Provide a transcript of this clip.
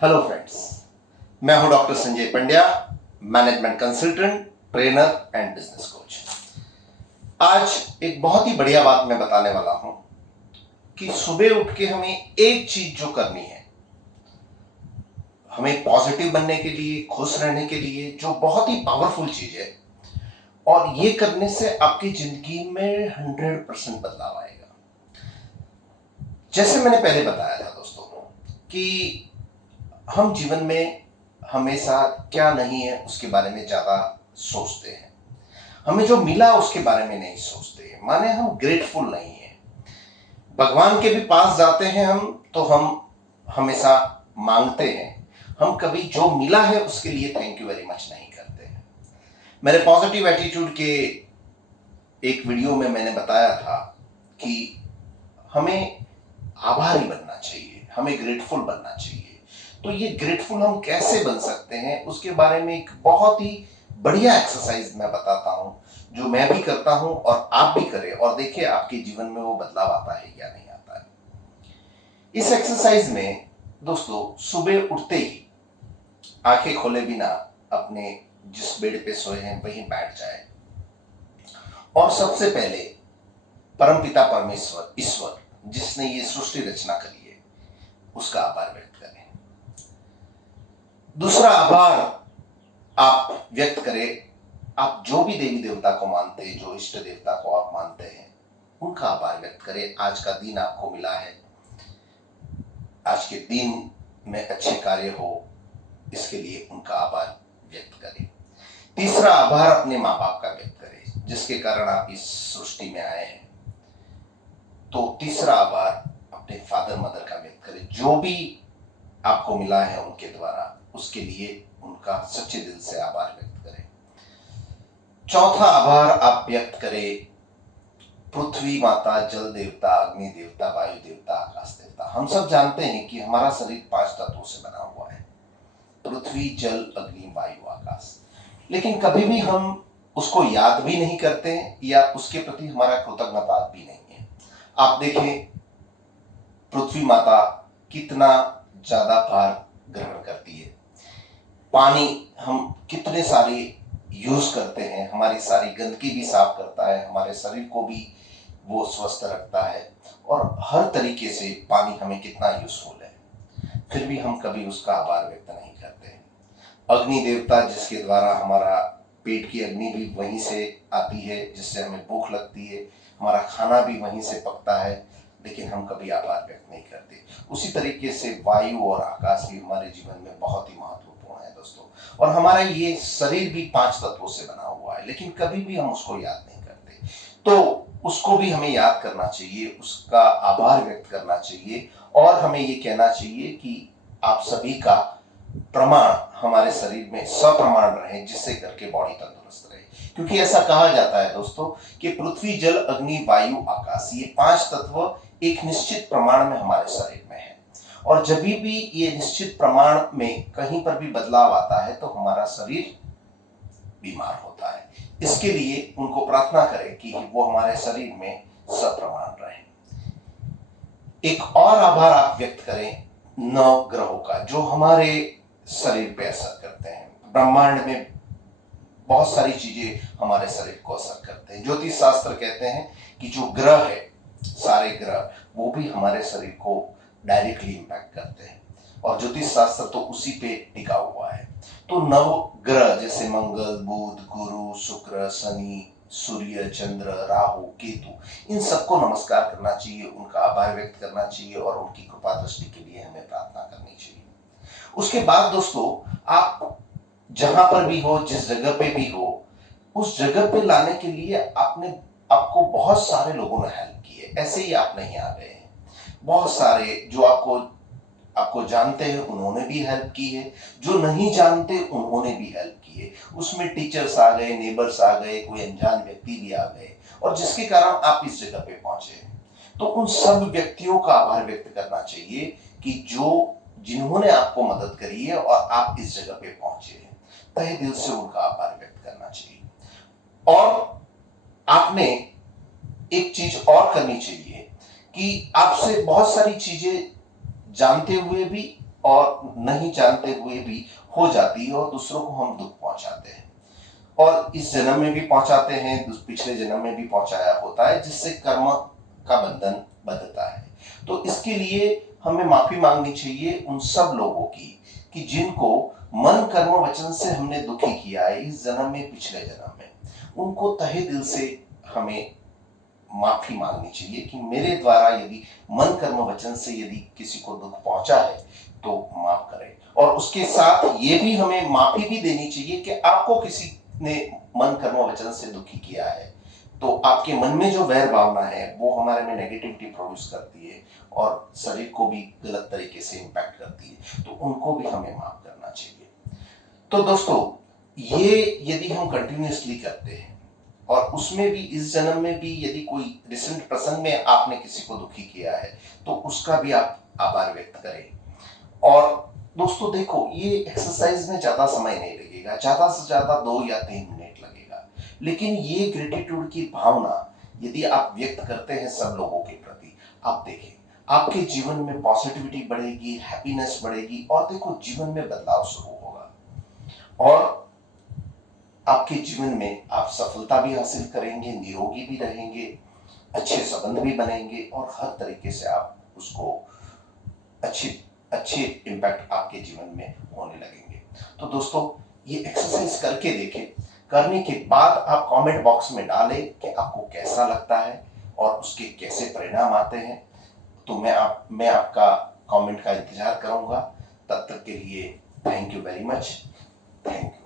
Hello friends, मैं हूं doctor Sanjay Pandya, management consultant, trainer and business coach. आज एक बहुत ही बढ़िया बात मैं बताने वाला हूं कि सुबह उठ के हमें एक चीज जो करनी है, हमें पॉजिटिव बनने के लिए, खुश रहने के लिए, जो बहुत ही पावरफुल चीज है, और ये करने से आपकी जिंदगी में 100% बदलाव आएगा। जैसे मैंने पहले बताया था दोस्तों कि हम जीवन में हमेशा क्या नहीं है उसके बारे में ज्यादा सोचते हैं, हमें जो मिला उसके बारे में नहीं सोचते हैं, माने हम ग्रेटफुल नहीं है। भगवान के भी पास जाते हैं हम तो हम हमेशा मांगते हैं, हम कभी जो मिला है उसके लिए थैंक यू वेरी मच नहीं करते हैं। मेरे पॉजिटिव एटीट्यूड के एक वीडियो में मैंने बताया था कि हमें आभारी बनना चाहिए, हमें ग्रेटफुल बनना चाहिए। तो ये ग्रेटफुल हम कैसे बन सकते हैं उसके बारे में एक बहुत ही बढ़िया एक्सरसाइज मैं बताता हूं, जो मैं भी करता हूं और आप भी करें, और देखिए आपके जीवन में वो बदलाव आता है या नहीं आता है। इस एक्सरसाइज में दोस्तों सुबह उठते ही आंखें खोले बिना अपने जिस बेड पे सोए हैं वहीं बैठ जाए और सबसे पहले परमपिता परमेश्वर ईश्वर जिसने ये सृष्टि रचना करी है उसका आभार व्यक्त करें। दूसरा आभार आप व्यक्त करें, आप जो भी देवी देवता को मानते हैं, जो इष्ट देवता को आप मानते हैं, उनका आभार व्यक्त करें। आज का दिन आपको मिला है, आज के दिन में अच्छे कार्य हो, इसके लिए उनका आभार व्यक्त करें। तीसरा आभार अपने माँ बाप का व्यक्त करें जिसके कारण आप इस सृष्टि में आए हैं। तो तीसरा आभार अपने फादर मदर का व्यक्त करें, जो भी आपको मिला है उनके द्वारा, उसके लिए उनका सच्चे दिल से आभार व्यक्त करें। चौथा आभार आप व्यक्त करें पृथ्वी माता, जल देवता, अग्नि देवता, वायु देवता, आकाश देवता। हम सब जानते हैं कि हमारा शरीर 5 तत्वों से बना हुआ है, पृथ्वी, जल, अग्नि, वायु, आकाश। लेकिन कभी भी हम उसको याद भी नहीं करते या उसके प्रति हमारा कृतज्ञता भी नहीं है। आप देखें पृथ्वी माता कितना ज्यादा भार ग्रहण करती है, पानी हम कितने सारे यूज करते हैं, हमारी सारी गंदगी भी साफ करता है, हमारे शरीर को भी वो स्वस्थ रखता है, और हर तरीके से पानी हमें कितना यूजफुल है, फिर भी हम कभी उसका आभार व्यक्त नहीं करते हैं। अग्नि देवता जिसके द्वारा हमारा पेट की अग्नि भी वहीं से आती है, जिससे हमें भूख लगती है, हमारा खाना भी वहीं से पकता है, लेकिन हम कभी आभार व्यक्त नहीं करते। उसी तरीके से वायु और आकाश भी हमारे जीवन में बहुत ही महत्वपूर्ण है दोस्तों, और हमारा ये शरीर भी 5 तत्वों से बना हुआ है, लेकिन कभी भी हम उसको याद नहीं करते। तो उसको भी हमें याद करना चाहिए, उसका आभार व्यक्त करना चाहिए, और हमें ये कहना चाहिए कि आप सभी का प्रमाण हमारे शरीर में सप्रमाण रहे, जिससे करके बॉडी तंदुरुस्त रहे। क्योंकि ऐसा कहा जाता है दोस्तों कि पृथ्वी, जल, अग्नि, वायु, आकाश, ये 5 तत्व एक निश्चित प्रमाण में हमारे शरीर में है, और जब भी ये निश्चित प्रमाण में कहीं पर भी बदलाव आता है तो हमारा शरीर बीमार होता है। इसके लिए उनको प्रार्थना करें कि वो हमारे शरीर में सप्रमाण रहे। एक और आभार आप व्यक्त करें 9 ग्रहों का, जो हमारे शरीर पे असर करते हैं। ब्रह्मांड में बहुत सारी चीजें हमारे शरीर को असर करते हैं। ज्योतिष शास्त्र कहते हैं कि जो ग्रह है, सारे ग्रह, वो भी हमारे शरीर को डायरेक्टली इंपैक्ट करते हैं, और ज्योतिष शास्त्र तो उसी पे टिका हुआ है। तो 9 ग्रह जैसे मंगल, बुध, गुरु, शुक्र, शनि, सूर्य, चंद्र, राहु, केतु, इन सबको नमस्कार करना चाहिए, उनका आभार व्यक्त करना चाहिए, और उनकी कृपा दृष्टि के लिए हमें प्रार्थना करनी चाहिए। उसके बाद दोस्तों आप जहां पर भी हो, जिस जगह पे भी हो, उस जगह पे लाने के लिए आपको बहुत सारे लोगों ने हेल्प की है। ऐसे ही आप नहीं आ गए हैं, बहुत सारे जो आपको जानते हैं उन्होंने भी हेल्प की है, जो नहीं जानते उन्होंने भी हेल्प की है। उसमें टीचर्स आ गए, नेबर्स आ गए, कोई अनजान व्यक्ति भी आ गए, और जिसके कारण आप इस जगह पे पहुंचे। तो उन सब व्यक्तियों का आभार व्यक्त करना चाहिए कि जिन्होंने आपको मदद करी है और आप इस जगह पे पहुंचे हैं, तहे दिल से उनका आभार व्यक्त करना चाहिए। और आपने एक चीज और करनी चाहिए कि आपसे बहुत सारी चीजें जानते हुए भी और नहीं जानते हुए भी हो जाती है और दूसरों को हम दुख पहुंचाते हैं, और इस जन्म में भी पहुंचाते हैं, पिछले जन्म में भी पहुंचाया होता है, जिससे कर्म का बंधन बंधता है। तो इसके लिए हमें माफी मांगनी चाहिए उन सब लोगों की कि जिनको मन कर्म वचन से हमने दुखी किया है इस जन्म में, पिछले जन्म में, उनको तहे दिल से हमें माफी मांगनी चाहिए कि मेरे द्वारा यदि मन कर्म वचन से यदि किसी को दुख पहुंचा है तो माफ करें। और उसके साथ ये भी हमें माफी भी देनी चाहिए कि आपको किसी ने मन कर्म वचन से दुखी किया है तो आपके मन में जो वैर भावना है वो हमारे में नेगेटिविटी प्रोड्यूस करती है और शरीर को भी गलत तरीके से इंपैक्ट करती है, तो उनको भी हमें माफ करना चाहिए। तो दोस्तों, ये यदि हम कंटिन्यूअसली करते हैं और उसमें भी इस जन्म में भी यदि कोई रिसेंट प्रसंग में आपने किसी को दुखी किया है तो उसका भी आप आभार व्यक्त करें। और दोस्तों देखो, ये एक्सरसाइज में ज्यादा समय नहीं लगेगा, ज्यादा से ज्यादा 2 या 3 मिनट लगेगा, लेकिन ये ग्रेटिट्यूड की भावना यदि आप व्यक्त करते हैं सब लोगों के प्रति, आप देखें आपके जीवन में पॉजिटिविटी बढ़ेगी, हैप्पीनेस बढ़ेगी और देखो जीवन में बदलाव शुरू होगा और आपके जीवन में आप सफलता भी हासिल करेंगे, निरोगी भी रहेंगे, अच्छे संबंध भी बनेंगे और हर तरीके से आप उसको अच्छे इम्पैक्ट आपके जीवन में होने लगेंगे। तो दोस्तों, ये एक्सरसाइज करके देखें, करने के बाद आप कमेंट बॉक्स में डालें कि आपको कैसा लगता है और उसके कैसे परिणाम आते हैं। तो मैं आपका कमेंट का इंतजार करूंगा। तब तक के लिए thank you very much. Thank you.